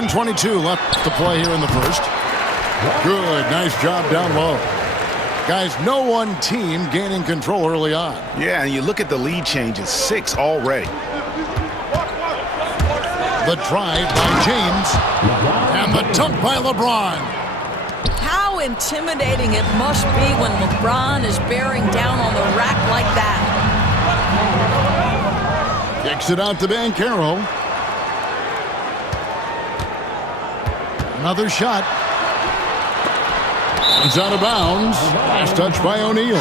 1:22 left to play here in the first. Good, nice job down low. Guys, no one team gaining control early on. Yeah, and you look at the lead changes, 6 already. The drive by James, and the dunk by LeBron. How intimidating it must be when LeBron is bearing down on the rack like that. Kicks it out to Banchero. Another shot. It's out of bounds. Last touch by O'Neal.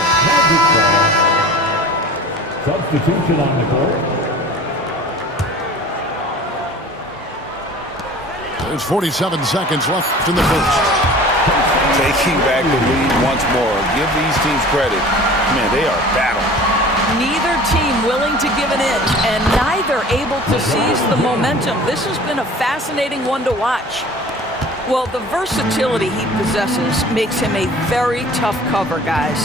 Substitution on the court. There's 47 seconds left in the first. Taking back the lead once more. Give these teams credit. Man, they are battling. Neither team willing to give an inch, and neither able to seize the momentum. This has been a fascinating one to watch. Well, the versatility he possesses makes him a very tough cover, guys.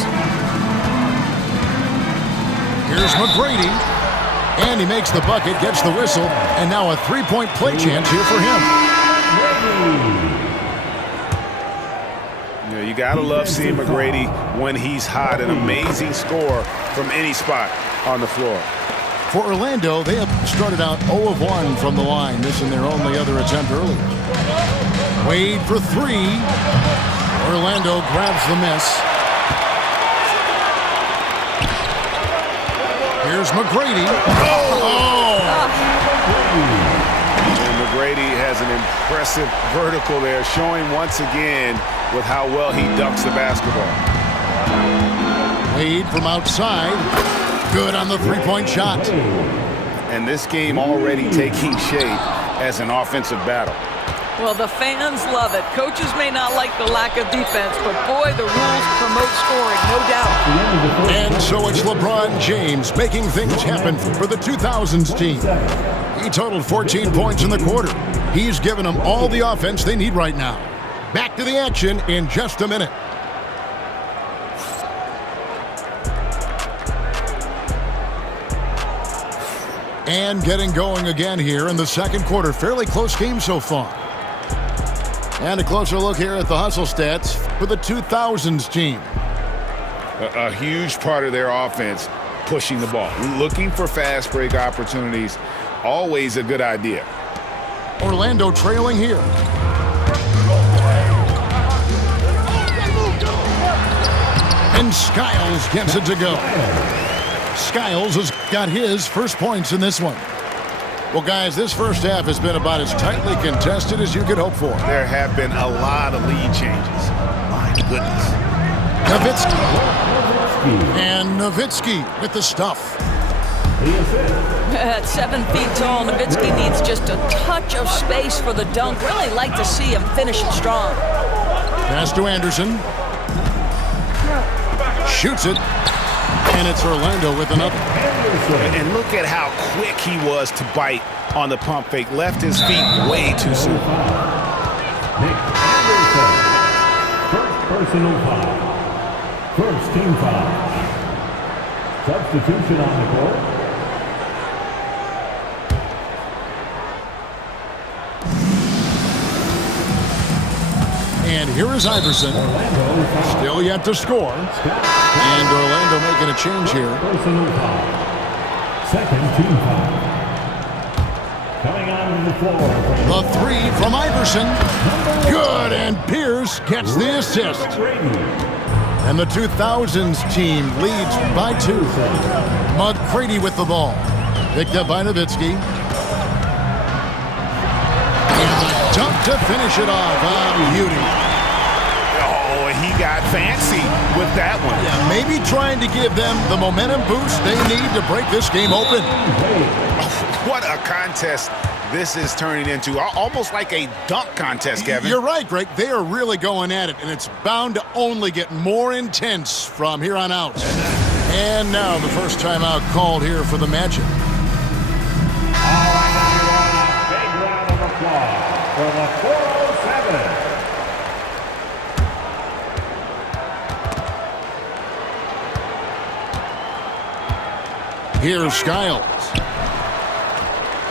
Here's McGrady. And he makes the bucket, gets the whistle, and now a three-point play chance here for him. You know, you gotta love seeing McGrady when he's hot. An amazing score from any spot on the floor. For Orlando, they have started out 0 of 1 from the line, missing their only other attempt earlier. Wade for three. Orlando grabs the miss. Here's McGrady. And McGrady has an impressive vertical there, showing once again with how well he dunks the basketball. Wade from outside. Good on the three-point shot. And this game already taking shape as an offensive battle. Well, the fans love it. Coaches may not like the lack of defense, but boy, the rules promote scoring, no doubt. And so it's LeBron James making things happen for the 2000s team. He totaled 14 points in the quarter. He's given them all the offense they need right now. Back to the action in just a minute. And getting going again here in the second quarter. Fairly close game so far. And a closer look here at the hustle stats for the 2000s team. A huge part of their offense, pushing the ball. Looking for fast break opportunities, always a good idea. Orlando trailing here. And Skiles gets it to go. Skiles has got his first points in this one. Well, guys, this first half has been about as tightly contested as you could hope for. There have been a lot of lead changes. My goodness. Nowitzki. And Nowitzki with the stuff. At 7 feet tall, Nowitzki needs just a touch of space for the dunk. Really like to see him finish it strong. Pass to Anderson. Shoots it. And it's Orlando with another. And look at how quick he was to bite on the pump fake. Left his feet way too soon. Nick Anderson. First personal foul. First team foul. Substitution on the court. And here is Iverson. Still yet to score. And Orlando making a change here. Personal foul. Second team foul. Coming on the floor. The three from Iverson. Good, and Pierce gets the assist. And the 2000s team leads by 2. McGrady with the ball. Picked up by Nowitzki. And the dunk to finish it off. Beauty. Oh, he got fancy with that one. Yeah, maybe trying to give them the momentum boost they need to break this game open. What a contest this is turning into. Almost like a dunk contest, Kevin. You're right, Greg. They are really going at it, and it's bound to only get more intense from here on out. And now the first timeout called here for the Magic. All right, everyone, big round of applause for the 407. Here's Skiles.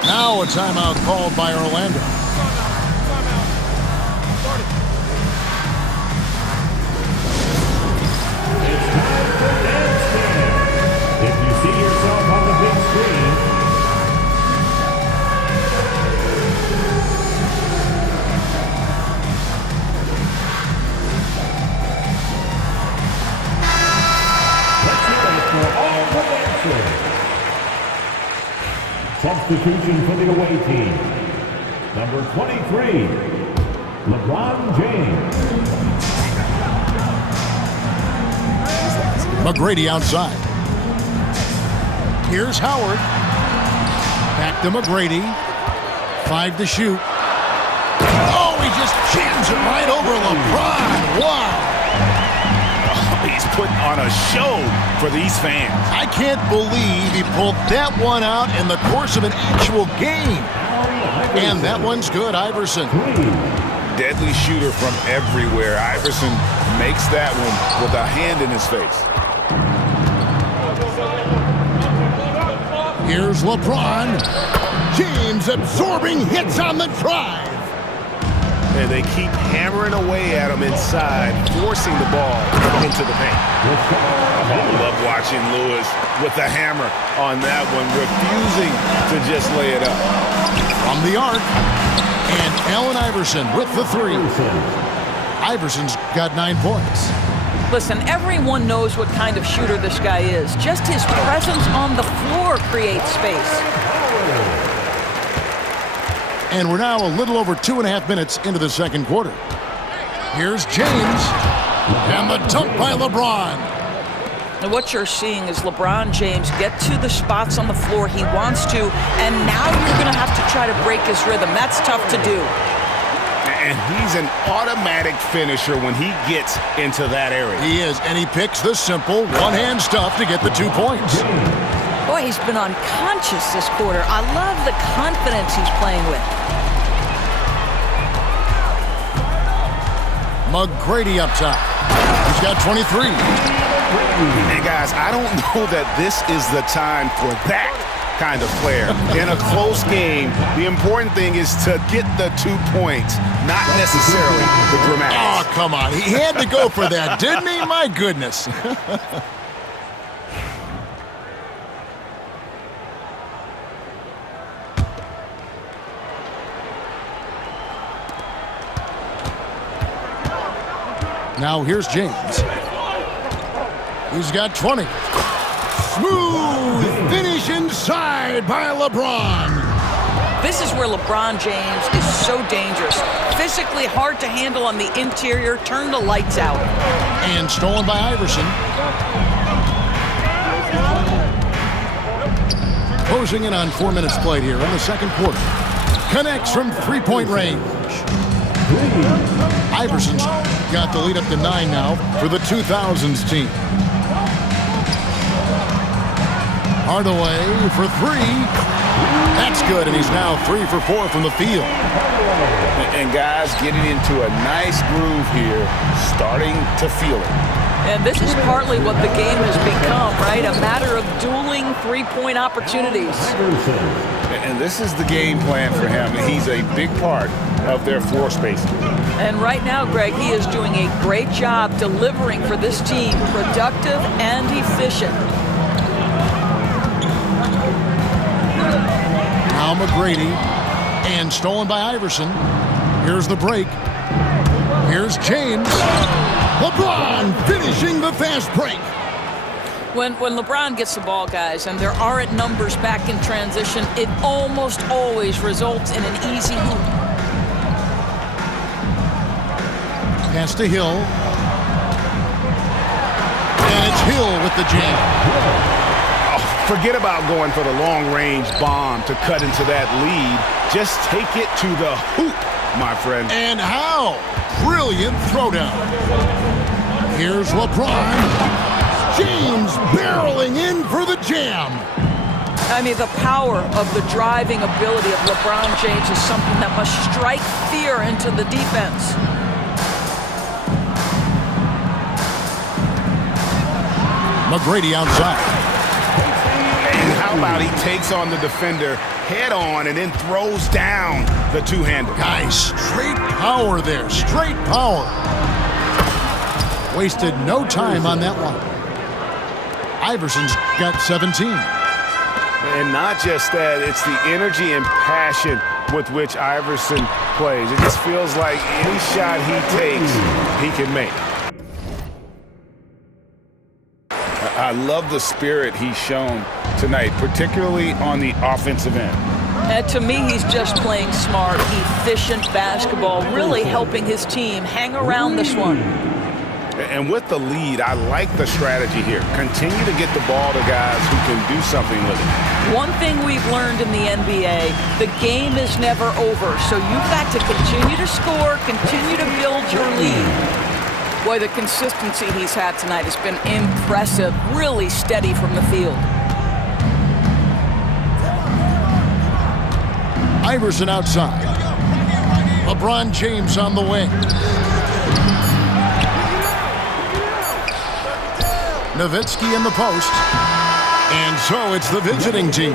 Now a timeout called by Orlando. Substitution for the away team. Number 23, LeBron James. McGrady outside. Here's Howard. Back to McGrady. 5 to shoot. Oh, he just jams it right over LeBron. Wow. He's putting on a show for these fans. I can't believe he pulled that one out in the course of an actual game. And that one's good, Iverson. Deadly shooter from everywhere. Iverson makes that one with a hand in his face. Here's LeBron. James absorbing hits on the drive. And they keep hammering away at him inside, forcing the ball into the paint. I love watching Lewis with the hammer on that one, refusing to just lay it up. From the arc, and Allen Iverson with the 3. Iverson's got 9 points. Listen, everyone knows what kind of shooter this guy is. Just his presence on the floor creates space. And we're now a little over 2.5 minutes into the second quarter. Here's James, and the dunk by LeBron. And what you're seeing is LeBron James get to the spots on the floor he wants to, and now you're going to have to try to break his rhythm. That's tough to do. And he's an automatic finisher when he gets into that area. He is, and he picks the simple one-hand stuff to get the 2 points. Boy, he's been unconscious this quarter. I love the confidence he's playing with. McGrady up top. He's got 23. And guys, I don't know that this is the time for that kind of player. In a close game, the important thing is to get the 2 points, not necessarily the dramatics. Oh, come on. He had to go for that, didn't he? My goodness. Now here's James. He's got 20. Smooth finish inside by LeBron. This is where LeBron James is so dangerous. Physically hard to handle on the interior. Turn the lights out. And stolen by Iverson. Closing in on 4 minutes played here in the second quarter. Connects from three-point range. Iverson's got the lead up to 9 now for the 2000s team. Hardaway for 3. That's good, and he's now 3 for 4 from the field. And guys getting into a nice groove here, starting to feel it. And this is partly what the game has become, right? A matter of dueling three-point opportunities. And this is the game plan for him. He's a big part of their floor spacing. And right now, Greg, he is doing a great job delivering for this team, productive and efficient. Now McGrady, and stolen by Iverson. Here's the break. Here's James. LeBron finishing the fast break. When LeBron gets the ball, guys, and there aren't numbers back in transition, it almost always results in an easy hoop. Pass to Hill. And it's Hill with the jam. Forget about going for the long-range bomb to cut into that lead. Just take it to the hoop, my friend. And how? Brilliant throwdown. Here's LeBron. James barreling in for the jam. I mean, the power of the driving ability of LeBron James is something that must strike fear into the defense. McGrady outside. And how about he takes on the defender head on and then throws down the two-hander. Guys, straight power there. Straight power. Wasted no time on that one. Iverson's got 17. And not just that, it's the energy and passion with which Iverson plays. It just feels like any shot he takes, he can make. I love the spirit he's shown tonight, particularly on the offensive end. To me, he's just playing smart, efficient basketball, really helping his team hang around this one. And with the lead, I like the strategy here. Continue to get the ball to guys who can do something with it. One thing we've learned in the NBA, the game is never over, so you've got to continue to score, continue to build your lead. Boy, the consistency he's had tonight has been impressive, really steady from the field. Iverson outside. LeBron James on the wing. Nowitzki in the post. And so it's the visiting team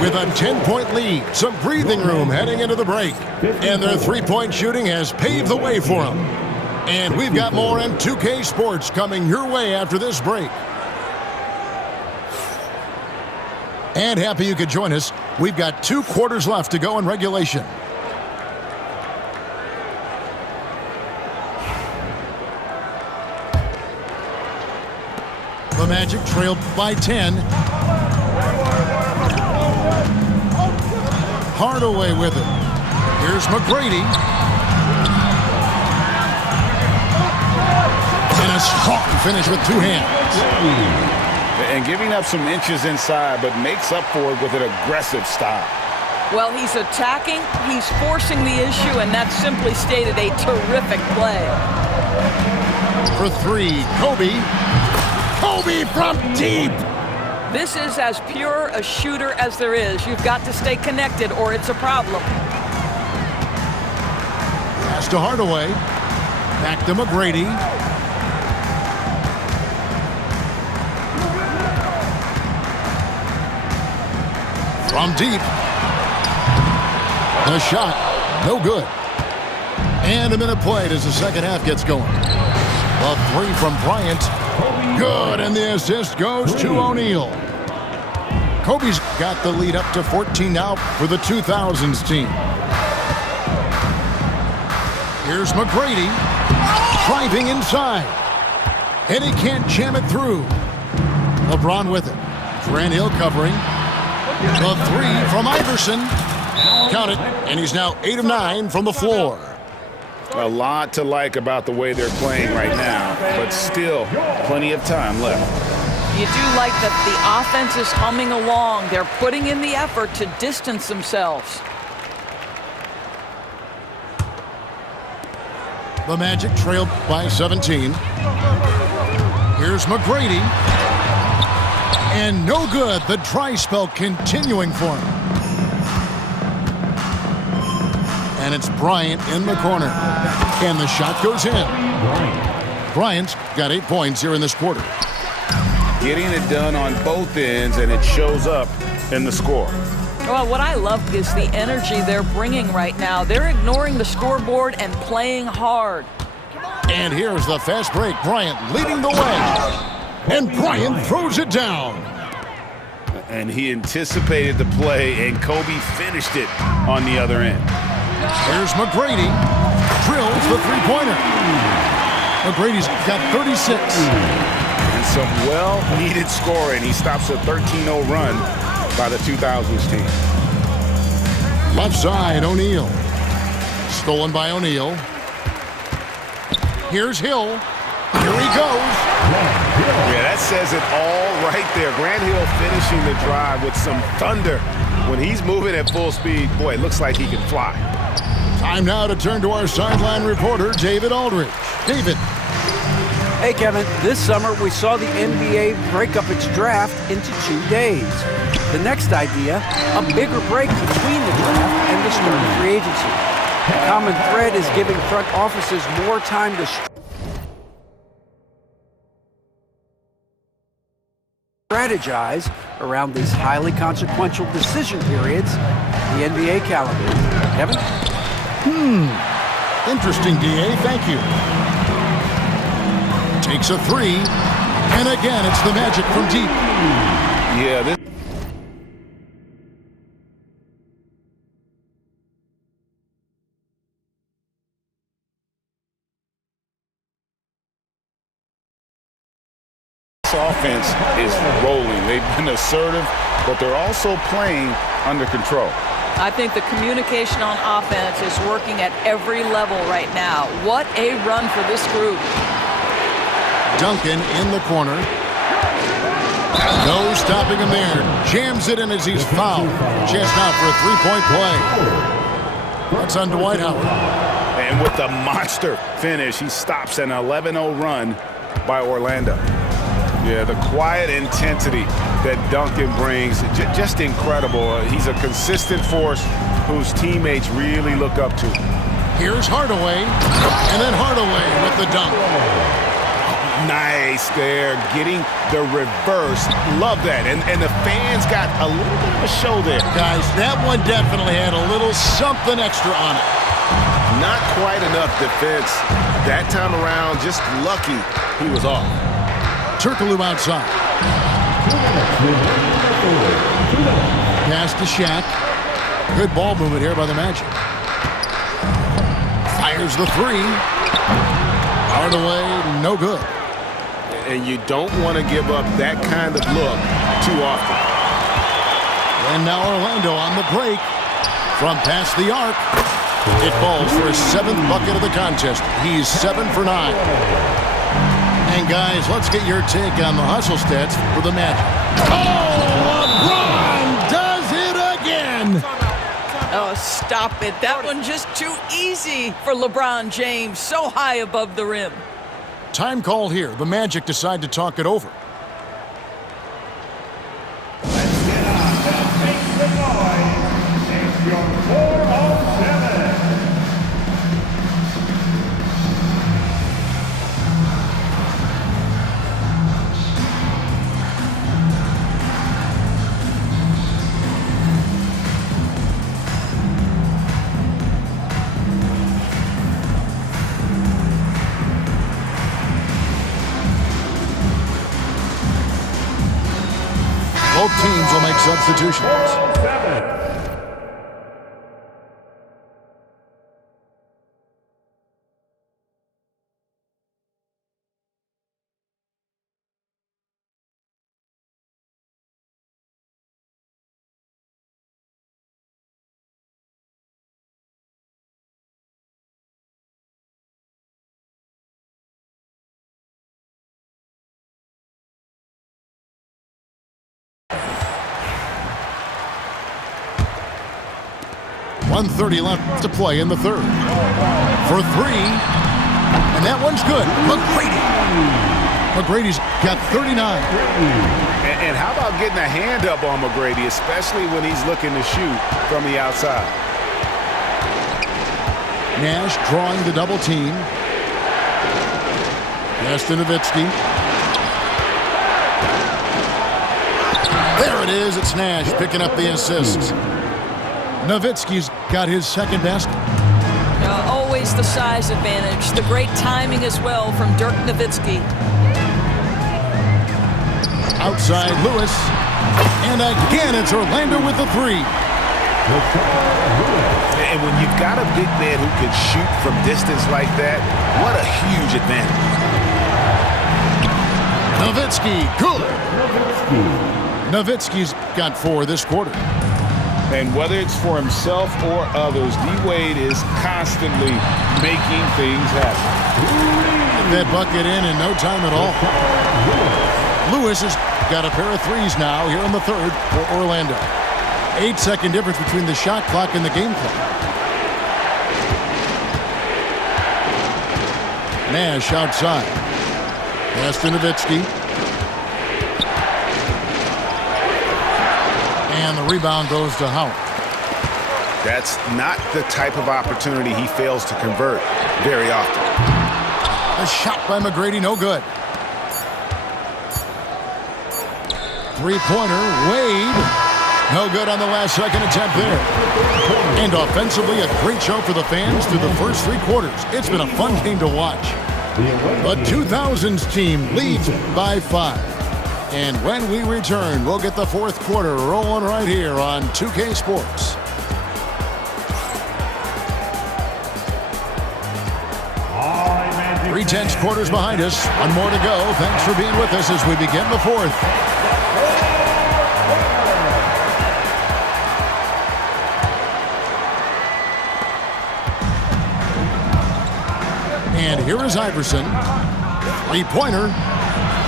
with a 10-point lead. Some breathing room heading into the break. And their three-point shooting has paved the way for them. And we've got more in 2K Sports coming your way after this break. And happy you could join us. We've got 2 quarters left to go in regulation. The Magic trailed by 10. Hardaway with it. Here's McGrady. And a strong finish with 2 hands. And giving up some inches inside, but makes up for it with an aggressive style. Well, he's attacking, he's forcing the issue, and that's simply stated a terrific play. For 3, Kobe. Kobe from deep. This is as pure a shooter as there is. You've got to stay connected or it's a problem. Pass to Hardaway. Back to McGrady. From deep. The shot, no good. And a minute played as the second half gets going. The 3 from Bryant. Good, and the assist goes to O'Neal. Kobe's got the lead up to 14 now for the 2000s team. Here's McGrady. Driving inside. And he can't jam it through. LeBron with it. Grant Hill covering. The 3 from Iverson. Count it, and he's now 8 of 9 from the floor. A lot to like about the way they're playing right now, but still plenty of time left. You do like that the offense is humming along. They're putting in the effort to distance themselves. The Magic trailed by 17. Here's McGrady. And no good. The dry spell continuing for him. And it's Bryant in the corner. And the shot goes in. Bryant's got 8 points here in this quarter. Getting it done on both ends, and it shows up in the score. Well, what I love is the energy they're bringing right now. They're ignoring the scoreboard and playing hard. And here's the fast break. Bryant leading the way. And Bryant throws it down. And he anticipated the play, and Kobe finished it on the other end. Here's McGrady. Drills the three-pointer. McGrady's got 36. And some well-needed scoring. He stops a 13-0 run by the 2000s team. Left side, O'Neal. Stolen by O'Neal. Here's Hill. Here he goes. Yeah, that says it all right there. Grant Hill finishing the drive with some thunder. When he's moving at full speed, boy, it looks like he can fly. Time now to turn to our sideline reporter, David Aldridge. David. Hey, Kevin. This summer, we saw the NBA break up its draft into 2 days. The next idea, a bigger break between the draft and the start of free agency. The common thread is giving front offices more time to strategize around these highly consequential decision periods in the NBA calendar. Kevin? Interesting, DA. Thank you. Takes a 3. And again, it's the Magic from deep. Yeah, this this offense is rolling. They've been assertive, but they're also playing under control. I think the communication on offense is working at every level right now. What a run for this group. Duncan in the corner. No stopping him there. Jams it in as he's fouled. Chance now for a three-point play. That's on Dwight Howard. And with the monster finish, he stops an 11-0 run by Orlando. Yeah, the quiet intensity that Duncan brings, just incredible. He's a consistent force whose teammates really look up to. Here's Hardaway, and then Hardaway with the dunk. Nice there, getting the reverse. Love that. And the fans got a little bit of a show there. Guys, that one definitely had a little something extra on it. Not quite enough defense that time around. Just lucky he was off. Turkoglu outside. Pass to Shaq. Good ball movement here by the Magic. Fires the three. Hardaway, no good. And you don't want to give up that kind of look too often. And now Orlando on the break. From past the arc. It falls for his 7th bucket of the contest. He's 7 for 9. And guys, let's get your take on the hustle stats for the Magic. Oh, LeBron does it again! Oh, stop it. That one just too easy for LeBron James. So high above the rim. Time called here. The Magic decide to talk it over. Let's get on and make the noise. It's your 407. Both teams will make substitutions. 407. .130 left to play in the third. For three, and that one's good. McGrady's got 39. And how about getting a hand up on McGrady, especially when he's looking to shoot from the outside? Nash drawing the double team. Pass to Nowitzki. There it is. It's Nash picking up the assist. Nowitzki's got his second basket. Always the size advantage. The great timing as well from Dirk Nowitzki. Outside Lewis. And again, it's Orlando with the three. And when you've got a big man who can shoot from distance like that, what a huge advantage. Nowitzki, good. Nowitzki's got 4 this quarter. And whether it's for himself or others, D-Wade is constantly making things happen. That bucket in no time at all. Lewis has got a pair of threes now here in the third for Orlando. 8-second difference between the shot clock and the game clock. Nash outside. Pass to Nowitzki. And the rebound goes to Howard. That's not the type of opportunity he fails to convert very often. A shot by McGrady, no good. Three-pointer, Wade. No good on the last second attempt there. And offensively, a great show for the fans through the first 3 quarters. It's been a fun game to watch. The 2000s team leads by 5. And when we return, we'll get the fourth quarter rolling right here on 2K Sports. All right, Magic 3/10 quarters behind us. One more to go. Thanks for being with us as we begin the fourth. And here is Iverson. Three-pointer.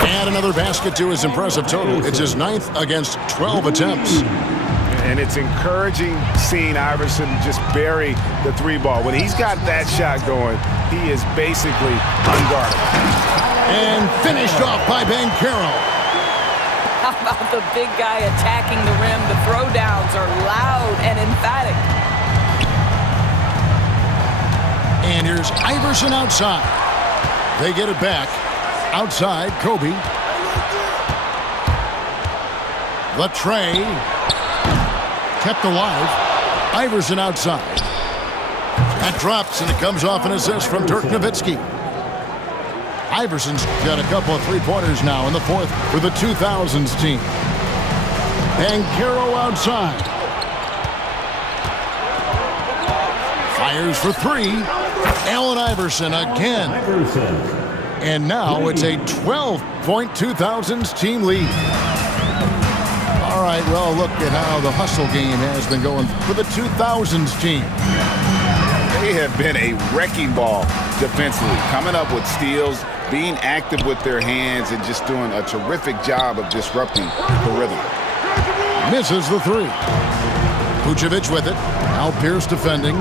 And another basket to his impressive total. It's his 9th against 12 attempts. And it's encouraging seeing Iverson just bury the three ball. When he's got that shot going, he is basically unguardable. And finished off by Banchero. How about the big guy attacking the rim? The throwdowns are loud and emphatic. And here's Iverson outside. They get it back. Outside, Kobe. The tray. Kept alive. Iverson outside. That drops, and it comes off an assist from Dirk Nowitzki. Iverson's got a couple of three-pointers now in the fourth for the 2000s team. Banchero outside. Fires for three. Allen Iverson again. And now it's a 12-point 2000s team lead. All right, well, look at how the hustle game has been going for the 2000s team. They have been a wrecking ball defensively, coming up with steals, being active with their hands, and just doing a terrific job of disrupting the rhythm. Misses the three. Vucevic with it. Al Pierce defending.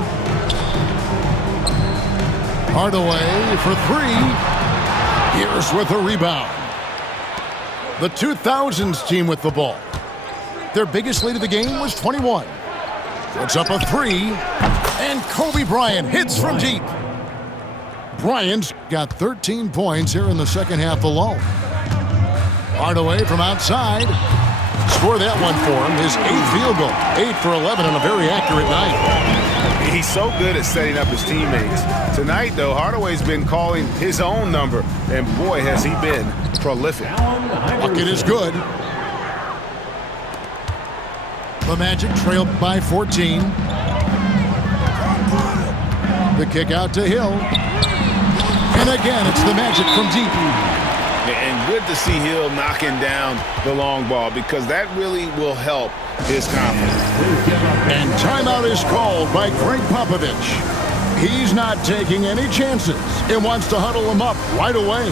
Hardaway for three. Pierce with a rebound. The 2000s team with the ball. Their biggest lead of the game was 21. Puts up a three. And Kobe Bryant hits from deep. Bryant's got 13 points here in the second half alone. Hardaway from outside. Score that one for him. His 8th field goal. 8 for 11 on a very accurate night. He's so good at setting up his teammates. Tonight, though, Hardaway's been calling his own number, and boy, has he been prolific. Bucket is good. The Magic trailed by 14. The kick out to Hill. And again, it's the Magic from deep. And good to see Hill knocking down the long ball, because that really will help his confidence. And timeout is called by Greg Popovich. He's not taking any chances and wants to huddle him up right away.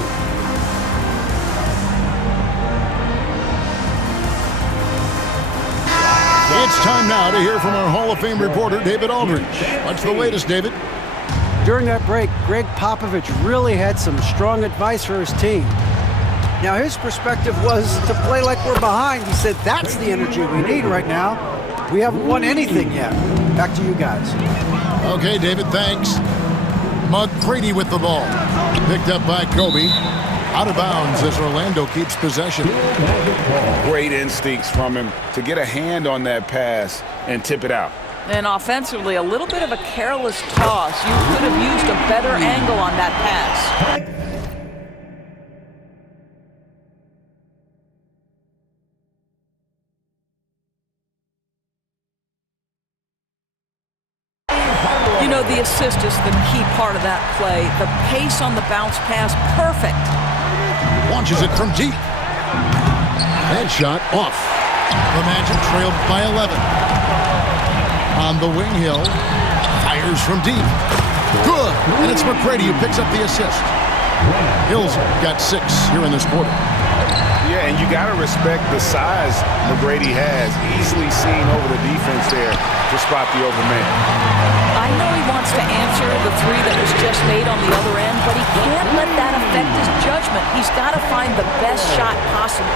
It's time now to hear from our Hall of Fame reporter, David Aldridge. What's the latest, David? During that break, Greg Popovich really had some strong advice for his team. Now, his perspective was to play like we're behind. He said, that's the energy we need right now. We haven't won anything yet. Back to you guys. Okay, David, thanks. McGrady with the ball. Picked up by Kobe. Out of bounds as Orlando keeps possession. Great instincts from him to get a hand on that pass and tip it out. And offensively, a little bit of a careless toss. You could have used a better angle on that pass. You know, the assist is the key part of that play. The pace on the bounce pass, perfect. Launches it from deep. That shot off. The Magic trailed by 11. On the wing, Hill fires from deep. Good. And it's McGrady who picks up the assist. Hill's got 6 here in this quarter. Yeah, and you got to respect the size McGrady has. Easily seen over the defense there to spot the open man. I know he wants to answer the three that was just made on the other end, but he can't let that affect his judgment. He's got to find the best shot possible.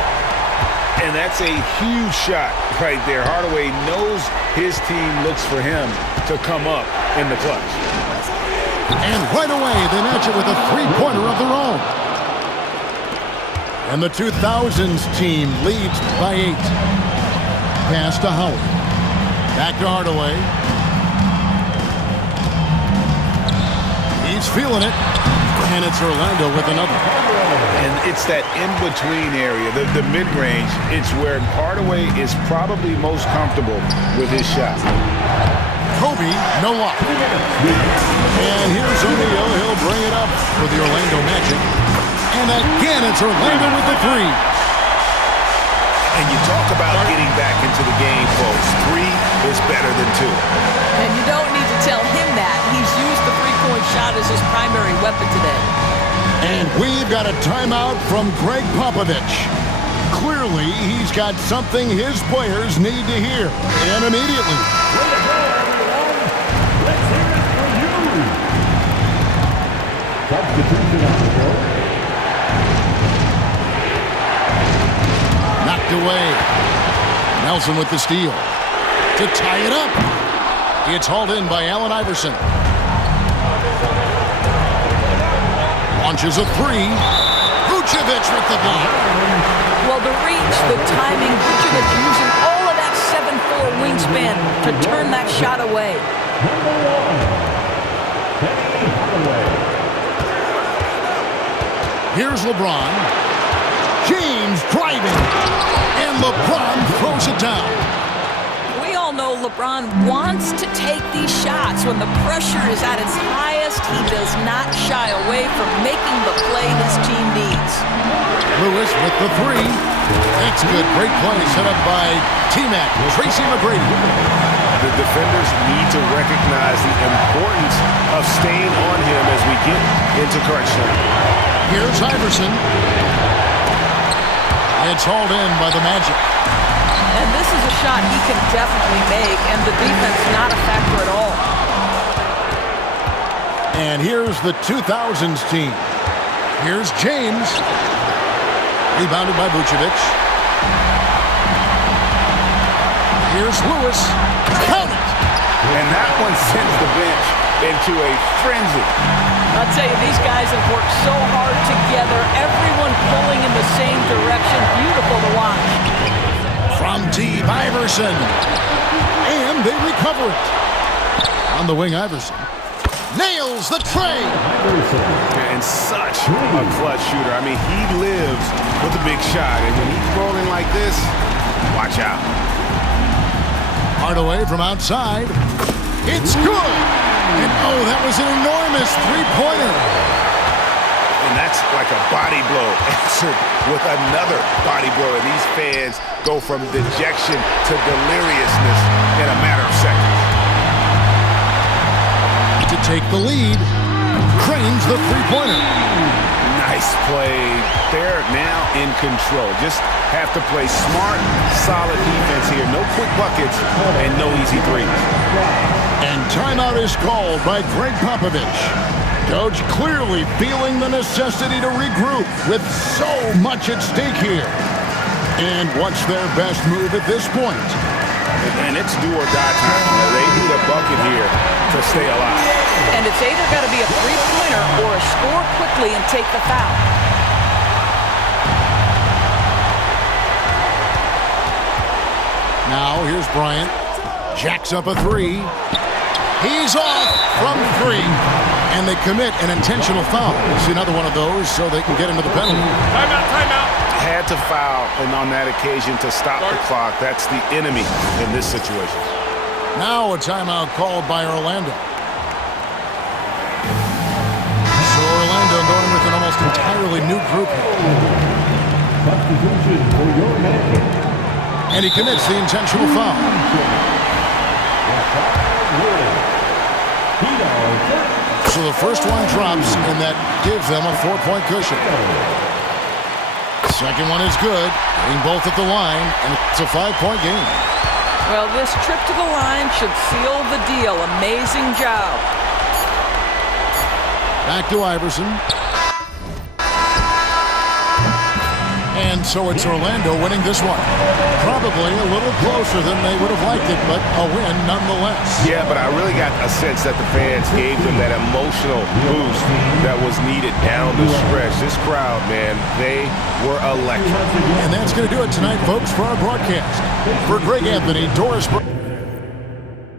And that's a huge shot right there. Hardaway knows his team looks for him to come up in the clutch. And right away, they match it with a three-pointer of their own. And the 2000s team leads by 8. Pass to Howard. Back to Hardaway. He's feeling it. And it's Orlando with another. And it's that in-between area, the mid-range. It's where Hardaway is probably most comfortable with his shot. Kobe, no luck. And here's O'Neal. He'll bring it up for the Orlando Magic. And again, it's Orlando with the three. And you talk about getting back into the game, folks. 3 is better than 2. And you don't need to tell him that. He's used the three-point shot as his primary weapon today. And we've got a timeout from Greg Popovich. Clearly, he's got something his players need to hear. And immediately. Way to go, everyone. Let's hear it for you. Substitution on the floor. Knocked away. Nelson with the steal. To tie it up. It's hauled in by Allen Iverson. Launches a three. Vucevic with the block. Well, the reach, the timing, Vucevic using all of that 7'4" wingspan to turn that shot away. Number 1, Penny Hardaway. Here's LeBron. James driving. And LeBron throws it down. We all know LeBron wants to take these shots. When the pressure is at its highest, he does not shy away from making the play his team needs. Lewis with the three. That's good. Great play set up by T-Mac, Tracy McGrady. The defenders need to recognize the importance of staying on him as we get into crunch time. Here's Iverson. It's hauled in by the Magic. And this is a shot he can definitely make, and the defense not a factor at all. And here's the 2000s team. Here's James. Rebounded by Vucevic. Here's Lewis. Count it! And that one sends the bench into a frenzy. I'll tell you, these guys have worked so hard together, everyone pulling in the same direction. Beautiful to watch. From T. Iverson. And they recover it. On the wing, Iverson. Nails the tray. And such a clutch shooter. I mean, he lives with a big shot. And when he's rolling like this, watch out. Hardaway from outside. It's good. And oh, that was an enormous three-pointer. And that's like a body blow answered with another body blow. And these fans go from dejection to deliriousness in a matter of seconds. To take the lead, Cranes the three-pointer. Nice play. They're now in control. Just have to play smart, solid defense here. No quick buckets and no easy threes. And timeout is called by Greg Popovich. Coach clearly feeling the necessity to regroup with so much at stake here. And what's their best move at this point? And it's do or die time. They need a bucket here to stay alive. And it's either got to be a three-pointer or a score quickly and take the foul. Now here's Bryant. Jacks up a three. He's off from three. And they commit an intentional foul. We'll see another one of those so they can get into the penalty. Timeout, timeout. Had to foul, and on that occasion to stop the clock. That's the enemy in this situation. Now a timeout called by Orlando. So Orlando going with an almost entirely new group here. Substitution for your man. And he commits the intentional foul. So the first one drops, and that gives them a 4-point cushion. Second one is good, getting both at the line, and it's a 5-point game. Well, this trip to the line should seal the deal. Amazing job. Back to Iverson. And so it's Orlando winning this one. Probably a little closer than they would have liked it, but a win nonetheless. Yeah, but I really got a sense that the fans gave them that emotional boost that was needed down the stretch. This crowd, man, they were electric. And that's going to do it tonight, folks, for our broadcast. For Greg Anthony, Doris...